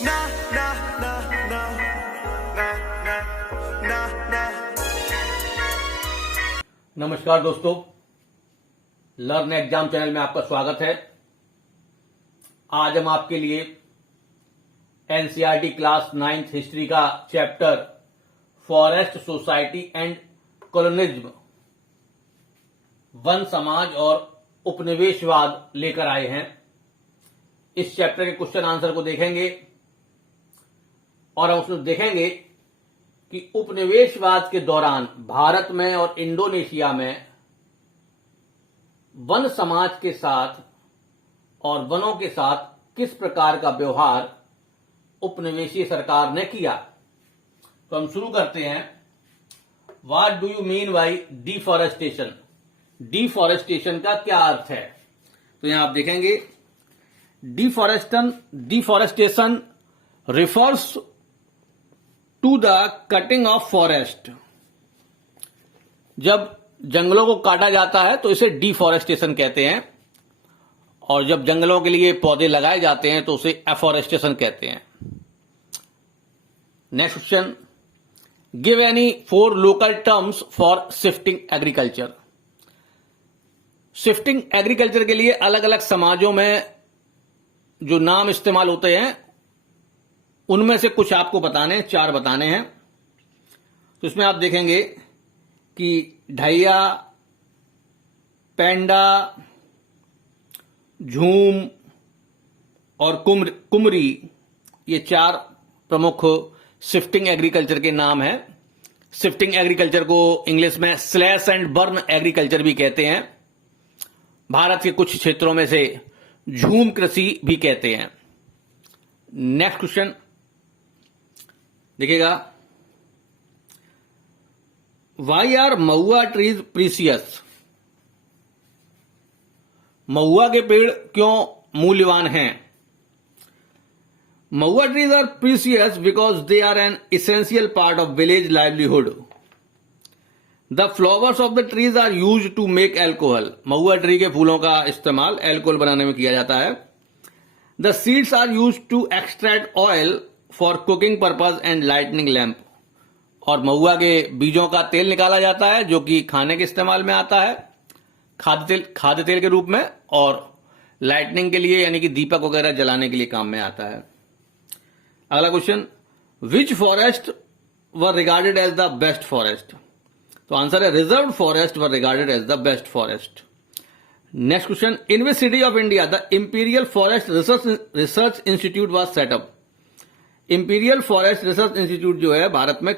Na na na na na na na na. नमस्कार दोस्तों, learn exam channel में आपका स्वागत है। आज हम आपके लिए एनसीईआरटी क्लास 9th हिस्ट्री का chapter forest society and colonialism, one समाज और उपनिवेशवाद लेकर आए हैं। इस चैप्टर के क्वेश्चन आंसर को देखेंगे और हम उसमें देखेंगे कि उपनिवेशवाद के दौरान भारत में और इंडोनेशिया में वन समाज के साथ और वनों के साथ किस प्रकार का व्यवहार उपनिवेशीय सरकार ने किया। तो हम शुरू करते हैं। What do you mean by deforestation? Deforestation का क्या अर्थ है? तो यहां आप देखेंगे, deforestation refers to the cutting of forest। जब जंगलों को काटा जाता है तो इसे डिफॉरेस्टेशन कहते हैं, और जब जंगलों के लिए पौधे लगाए जाते हैं तो उसे एफॉरेस्टेशन कहते हैं। Next question, give any 4 local terms for shifting agriculture. Shifting agriculture के लिए अलग अलग समाजों में जो नाम इस्तेमाल होते हैं उनमें से कुछ आपको बताने हैं, 4 बताने हैं। तो इसमें आप देखेंगे कि ढैया, पेंडा, झूम और कुमरी, ये 4 प्रमुख शिफ्टिंग एग्रीकल्चर के नाम हैं। शिफ्टिंग एग्रीकल्चर को इंग्लिश में स्लैश एंड बर्न एग्रीकल्चर भी कहते हैं। भारत के कुछ क्षेत्रों में से झूम कृषि भी कहते हैं। नेक्स्ट क्वेश्चन देखिएगा, why are mahua trees precious? महुआ के पेड़ क्यों मूल्यवान हैं? Mahua trees are precious because they are an essential part of village livelihood. The flowers of the trees are use to make alcohol. Mahua tree के फूलों का इस्तेमाल एल्कोहल बनाने में किया जाता है। The seeds are use to extract oil for cooking purpose and lightning lamp. और महुआ के बीजों का तेल निकाला जाता है जो कि खाने के इस्तेमाल में आता है, खाद्य तेल के रूप में, और लाइटनिंग के लिए यानी कि दीपक वगैरह जलाने के लिए काम में आता है। अगला question, which forest were regarded as the best forest? तो आंसर है reserve forest were regarded as the best forest. Next question, in which city of India the imperial forest research institute was set up? Imperial forest research institute जो है भारत में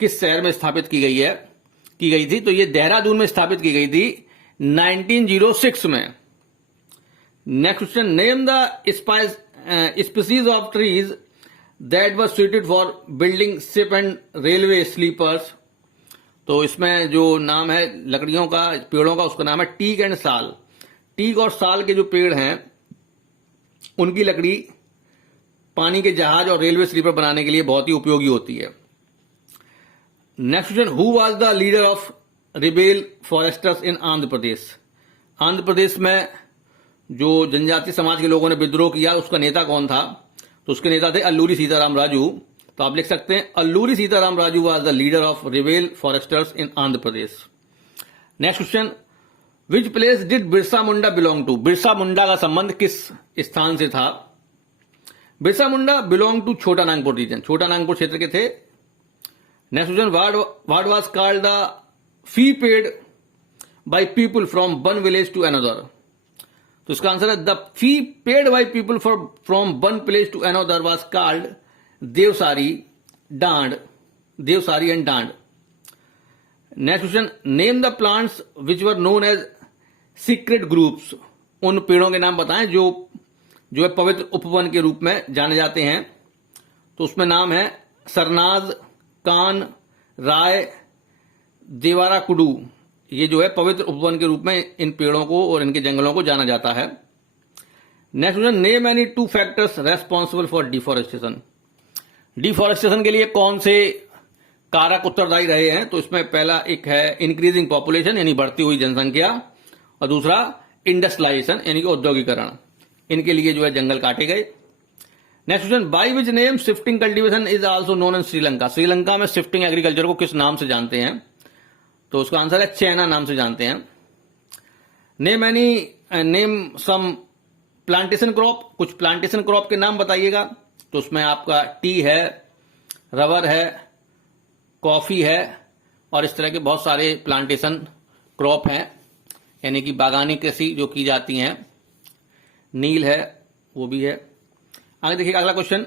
किस शहर में स्थापित की गई थी? तो ये देहरादून में स्थापित की गई थी 1906 में। Next question, name the species of trees that was suited for building ship and railway sleepers. तो इसमें जो नाम है लकड़ियों का, पेड़ों का, उसका नाम है टीक एंड साल। टीक और साल के जो पेड़ हैं उनकी लकड़ी पानी के जहाज और रेलवे स्लीपर बनाने के लिए बहुत ही उपयोगी होती है। Next question, who was the leader of rebel foresters in Andhra Pradesh? Andhra Pradesh में जो जनजाति समाज के लोगों ने विद्रोह किया उसका नेता कौन था? तो उसके नेता थे अल्लूरी सीताराम राजू। तो आप लिख सकते हैं Alluri Sitarama Raju was the leader of rebel foresters in Andhra Pradesh. Next question, which place did Birsa Munda belong to? Birsa Munda का संबंध किस स्थान से था? बिरसा मुंडा बिलोंग टू छोटा नागपुर रीजन, छोटा नागपुर क्षेत्र के थे। Next question, what was called the fee paid by people from one village to another? तो इसका आंसर है the fee paid by people from one village to another was called Devsari and Dand. Next question, name the plants which were known as secret groups. उन पेड़ों के नाम बताएं जो है पवित्र उपवन के रूप में जाने जाते हैं। तो उसमें नाम है सरनाज, कान, राय, देवारा कुडू। ये जो है पवित्र उपवन के रूप में इन पेड़ों को और इनके जंगलों को जाना जाता है। Next question, name any 2 factors responsible for deforestation. Deforestation के लिए कौन से कारक उत्तरदायी रहे हैं? तो इसमें पहला एक है इंक्रीजिंग पॉपुलेशन यानी बढ़ती हुई जनसंख्या, और दूसरा इंडस्ट्रियलाइजेशन यानी कि औद्योगिकरण। इनके लिए जो है जंगल काटे गए। Next question, by which name shifting cultivation is also known in Sri Lanka? Sri Lanka में शिफ्टिंग एग्रीकल्चर को किस नाम से जानते हैं? तो उसका आंसर है चैना नाम से जानते हैं। नेम सम प्लांटेशन क्रॉप, कुछ प्लांटेशन क्रॉप के नाम बताइएगा। तो उसमें आपका टी है, रबर है, कॉफी है और इस तरह के बहुत सारे प्लांटेशन क्रॉप हैं, यानी कि बागानी कृषि जो की जाती हैं। नील है, वो भी है। आगे देखिएगा अगला question,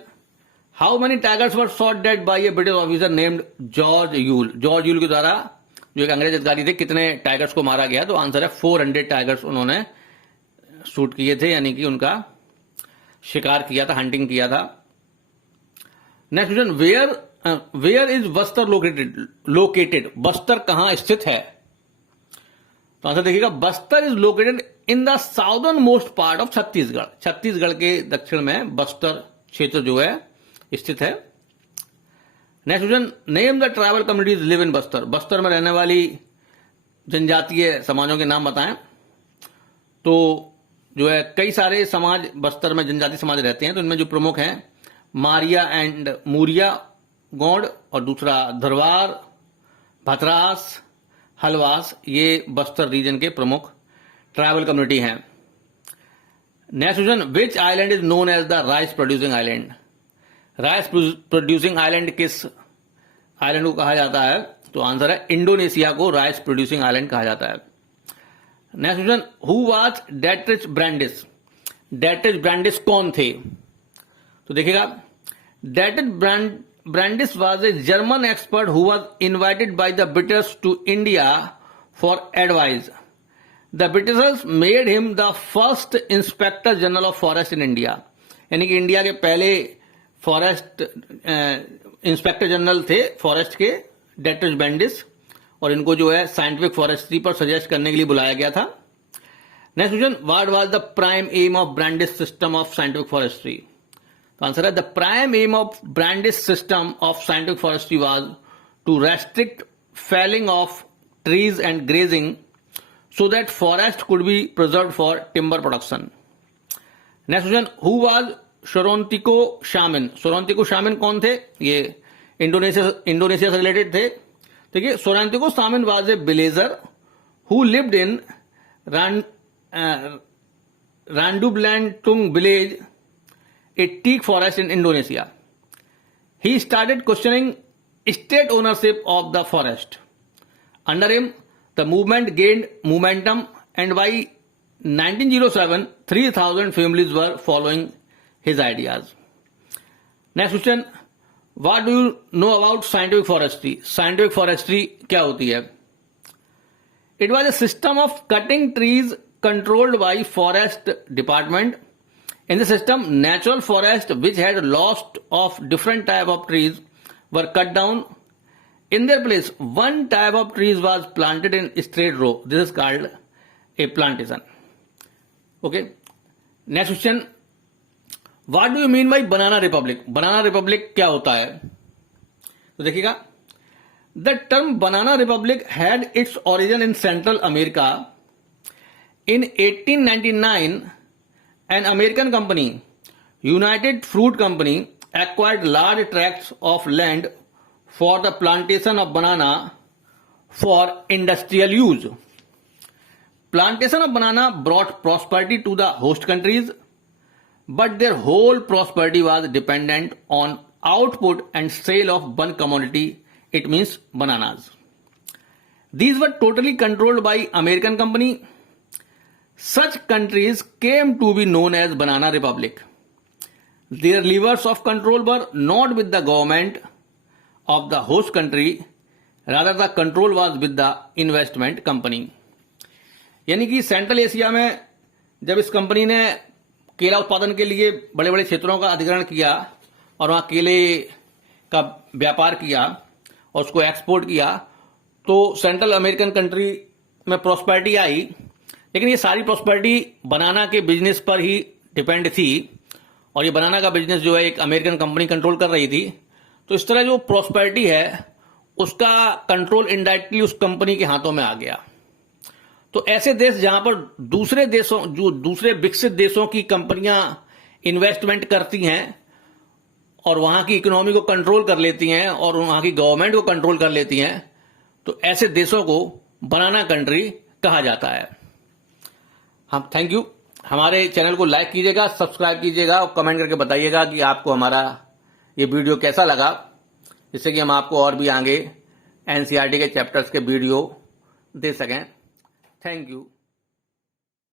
how many tigers were shot dead by A British officer named George Yule? George Yule के द्वारा, जो एक अंग्रेज अधिकारी थे, कितने टाइगर्स को मारा गया? तो आंसर है 400 टाइगर्स उन्होंने शूट किए थे, यानी कि उनका शिकार किया था, हंटिंग किया था। Next question, where is Bastar located? Bastar कहां स्थित है? तो आंसर देखिएगा, Bastar is located in the southernmost part of Chhattisgarh. Chhattisgarh के दक्षिण में बस्तर क्षेत्र जो है स्थित है। Next question, name the tribal communities live in Bastar? Bastar में रहने वाली जनजातीय समाजों के नाम बताएं। तो जो है कई सारे समाज बस्तर में, जनजातीय समाज रहते हैं। तो इनमें जो प्रमुख हैं, मारिया एंड मूरिया गौड़, और दूसरा धरवार, भतरास, हलवास, ये बस्तर रीजन के प्रमुख ट्राइबल कम्युनिटी हैं। Next question, which island is known as the rice producing island? Rice producing island किस आइलैंड को कहा जाता है? तो आंसर है इंडोनेशिया को राइस प्रोड्यूसिंग आइलैंड कहा जाता है। Next question, who was Dietrich Brandis? Dietrich Brandis कौन थे? तो देखिएगा, Dietrich Brandis was a German expert who was invited by the British to India for advice. The Britishers made him the first Inspector General of Forest in India. यानी कि India के पहले forest inspector general थे forest के, डेट्रिच Brandeis, और इनको जो है साइंटिफिक फॉरेस्ट्री पर सजेस्ट करने के लिए बुलाया गया था। Next question, what was the prime aim of Brandis system of scientific forestry? तो आंसर है, the prime aim of Brandis system of scientific forestry was to restrict felling of trees and grazing so that forest could be preserved for timber production. Next question, who was Shorontico Shaman? Shorontico Shaman कौन थे? ये Indonesia से related थे। देखिए, Shorontico Shaman was a villager who lived in Randublantung village, a teak forest in Indonesia. He started questioning state ownership of the forest. Under him, the movement gained momentum, and by 1907, 3,000 families were following his ideas. Next question, what do you know about scientific forestry? Scientific forestry क्या होती है? It was a system of cutting trees controlled by forest department. In the system, natural forest which had lost of different type of trees were cut down. In their place, one type of trees was planted in straight row. This is called a plantation. Okay. Next question. What do you mean by banana republic? Banana republic क्या होता है? तो देखिएगा, the term banana republic had its origin in Central America. In 1899, an American company, United Fruit Company, acquired large tracts of land for the plantation of banana for industrial use. Plantation of banana brought prosperity to the host countries, but their whole prosperity was dependent on output and sale of one commodity, it means bananas. These were totally controlled by American company. Such countries came to be known as banana republic. Their levers of control were not with the government of the host country, rather the control was with the investment company. यानी कि central Asia में जब इस company ने केला उत्पादन के लिए बड़े बड़े क्षेत्रों का अधिग्रहण किया और वहां केले का व्यापार किया और उसको एक्सपोर्ट किया, तो सेंट्रल अमेरिकन कंट्री में प्रॉस्पेरिटी आई। लेकिन ये सारी प्रॉस्पेरिटी बनाना के बिजनेस पर ही डिपेंड थी, और ये बनाना का बिजनेस जो है एक अमेरिकन कंपनी कंट्रोल कर रही थी। तो इस तरह जो प्रॉस्पेरिटी है उसका कंट्रोल इनडायरेक्टली उस कंपनी के हाथों में आ गया। तो ऐसे देश जहां पर दूसरे देशों, जो दूसरे विकसित देशों की कंपनियां इन्वेस्टमेंट करती हैं, और वहां की इकोनॉमी को कंट्रोल कर लेती हैं और वहां की गवर्नमेंट को कंट्रोल कर लेती हैं, तो ऐसे देशों को बनाना कंट्री कहा जाता है। हम थैंक यू। हमारे चैनल को लाइक कीजिएगा, सब्सक्राइब कीजिएगा और कमेंट करके बताइएगा कि आपको हमारा ये वीडियो कैसा लगा, जिससे कि हम आपको और भी आगे एनसीईआरटी के चैप्टर्स के वीडियो दे सकें। Thank you.